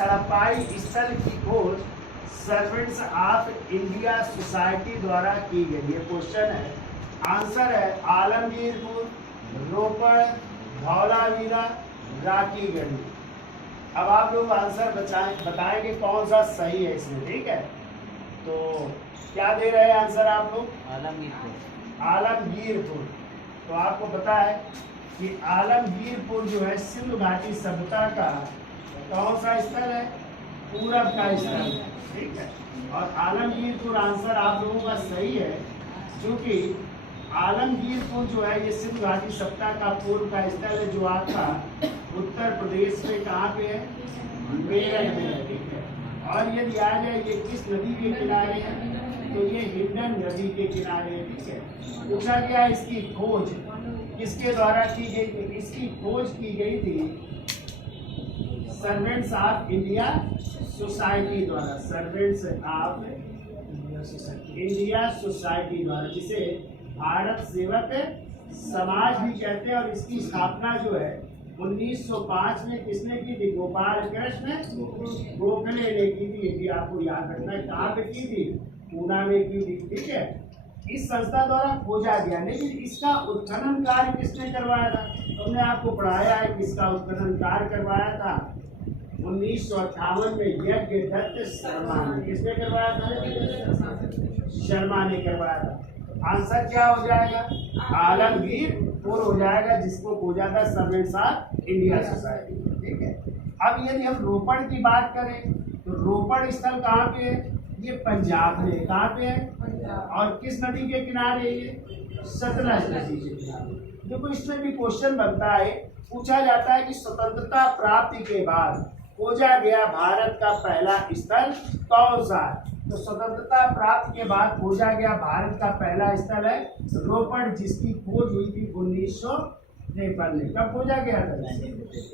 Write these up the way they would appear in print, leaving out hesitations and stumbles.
हड़प्पाई स्थल की खोज सर्वेंट्स ऑफ इंडिया सोसाइटी द्वारा की गई। ये क्वेश्चन है, आंसर है आलमगीरपुर, रोपड़, धौलावीरा, राखीगढ़ी। अब आप लोग आंसर बताएंगे कौन सा सही है इसमें, ठीक है। तो क्या दे रहे हैं आंसर आप लोग? आलमगीरपुर। आलमगीरपुर। तो आपको पता है कि आलमगीरपुर जो है सिंधु घाटी सभ्यता का कौन सा स्थल है? पूरब का स्थल है, ठीक है। और आलमगीरपुर आंसर आप लोगों का सही है, क्योंकि आलमगीरपुर जो है ये सिंधु घाटी सभ्यता का पूर्व का स्थल है, जो आपका उत्तर प्रदेश में कहाँ पे है? मेरठ में है, ठीक है। और यदि आ जाए ये किस नदी के किनारे है? तो ये हिंडन नदी के किनारे है, ठीक है। पूछा गया इसकी खोज किसके द्वारा की गई थी? इसकी खोज की गई थी सर्वेंट्स ऑफ इंडिया सोसाइटी द्वारा, सर्वेंट्स ऑफ इंडिया सोसाइटी द्वारा, जिसे भारत सेवक समाज भी कहते हैं। और इसकी स्थापना जो है 1905 में किसने की थी? गोपाल कृष्ण गोखले ने की थी। ये भी आपको याद रखना है। कहाँ पे की थी? पूना में की थी, ठीक है। इस संस्था द्वारा खोजा गया, लेकिन इसका उत्खनन कार्य किसने करवाया था? हमने आपको पढ़ाया है कि इसका उत्खनन कार्य करवाया था 1958 में यज्ञ दत्त शर्मा ने। किसने करवाया था? शर्मा ने करवाया था। आंसर क्या हो जाएगा? आलमगीरपुर हो जाएगा, जिसको खोजा था सर्वेंट्स ऑफ इंडिया सोसाइटी, ठीक है। अब यदि हम रोपड़ की बात करें तो रोपड़ स्थल कहाँ पे है? ये पंजाब में। कहाँ पे है? और किस नदी के किनारे? ये सतलज नदी के किनारे। देखो इसमें भी क्वेश्चन बनता है, पूछा जाता है कि स्वतंत्रता प्राप्ति के बाद खोजा गया भारत का पहला स्थल कौन सा है? तो स्वतंत्रता प्राप्त के बाद खोजा गया भारत का पहला स्थल है रोपड़, जिसकी खोज हुई थी 1953 में। कब खोजा गया था?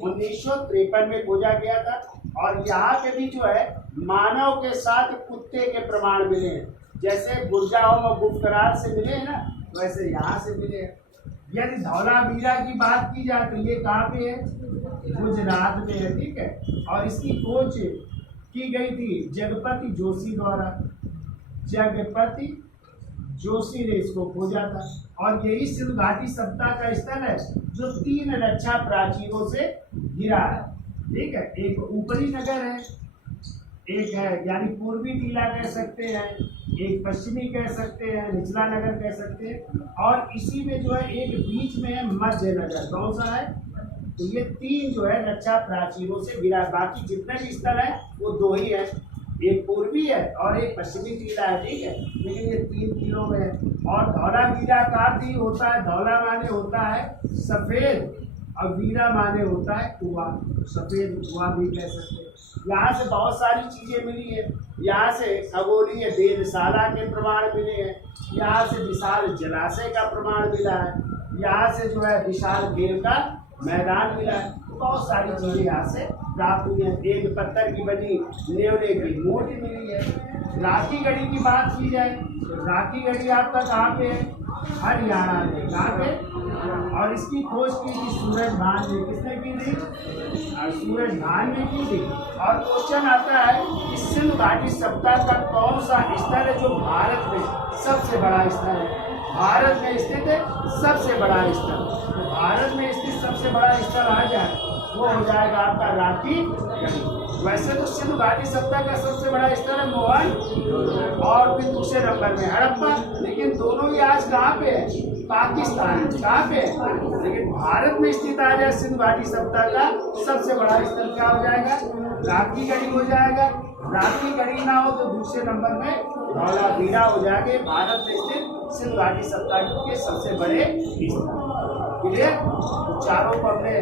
1953 में खोजा गया था। और यहाँ पे भी जो है मानव के साथ कुत्ते के प्रमाण मिले हैं। जैसे गुर्जाहों और गुप्तराज से मिले हैं ना, वैसे यहाँ से मिले हैं। यदि धौलावीरा की बात की जाए तो ये कहाँ पे है? गुजरात में है, ठीक है। और इसकी खोज की गई थी जगपति जोशी द्वारा। जगपति जोशी ने इसको खोजा था। और यही सिंधु घाटी सभ्यता का स्थल है जो 3 रक्षा प्राचीरों से घिरा है, ठीक है। एक ऊपरी नगर है, एक है यानी पूर्वी टीला कह सकते हैं, एक पश्चिमी कह सकते हैं, निचला नगर कह सकते हैं, और इसी में जो है एक बीच में है मध्य नगर। कौन सा है? तो ये 3 जो है रक्षा प्राचीरों से घिरा। बाकी जितने भी स्थल है वो 2 ही है, एक पूर्वी है और एक पश्चिमी टीला है, ठीक है। लेकिन ये 3 किलो में है। और धौलावीरा का अर्थ ही होता है, धौला माने होता है सफेद और वीरा माने होता है कुआं, सफेद कुआं भी कह सकते हैं। यहाँ से बहुत सारी चीजें मिली है। यहाँ से खगोलीय वेधशाला के प्रमाण मिले हैं, यहाँ से विशाल जलाशय का प्रमाण मिला है, यहाँ से जो है विशाल खेल का मैदान मिला है। बहुत सारी चीजें यहाँ से प्राप्त हुई है। एक पत्थर की बनी नेवले की मूर्ति मिली है। राखीगढ़ी की बात की जाए तो राखीगढ़ी आपका कहाँ पे है? हरियाणा में। कहाँ पे? और इसकी खोज की थी सूरजभान ने। किसने की थी? सूरजभान ने की थी। और क्वेश्चन आता है कि सिंधु घाटी सभ्यता का कौन सा स्थल है जो भारत में सबसे बड़ा स्थल है? भारत में स्थित है सबसे बड़ा स्थल। तो भारत में स्थित सबसे बड़ा स्थल आ जाए वो हो जाएगा आपका राखीगढ़ी। वैसे तो सिंधु घाटी सभ्यता का सबसे बड़ा स्थल है मोहन, और फिर दूसरे नंबर में हड़प्पा, लेकिन दोनों ही आज कहाँ पे है? पाकिस्तान। कहाँ पे है? लेकिन भारत में स्थित आ जाए सिंधु घाटी सभ्यता का सबसे बड़ा स्थल क्या हो जाएगा? राखीगढ़ी हो जाएगा। राखीगढ़ी ना हो तो दूसरे नंबर में धौलावीरा हो जाएगा। भारत में स्थित सिंधु घाटी सभ्यता के सबसे बड़े स्थल। क्लियर? चारों को हमने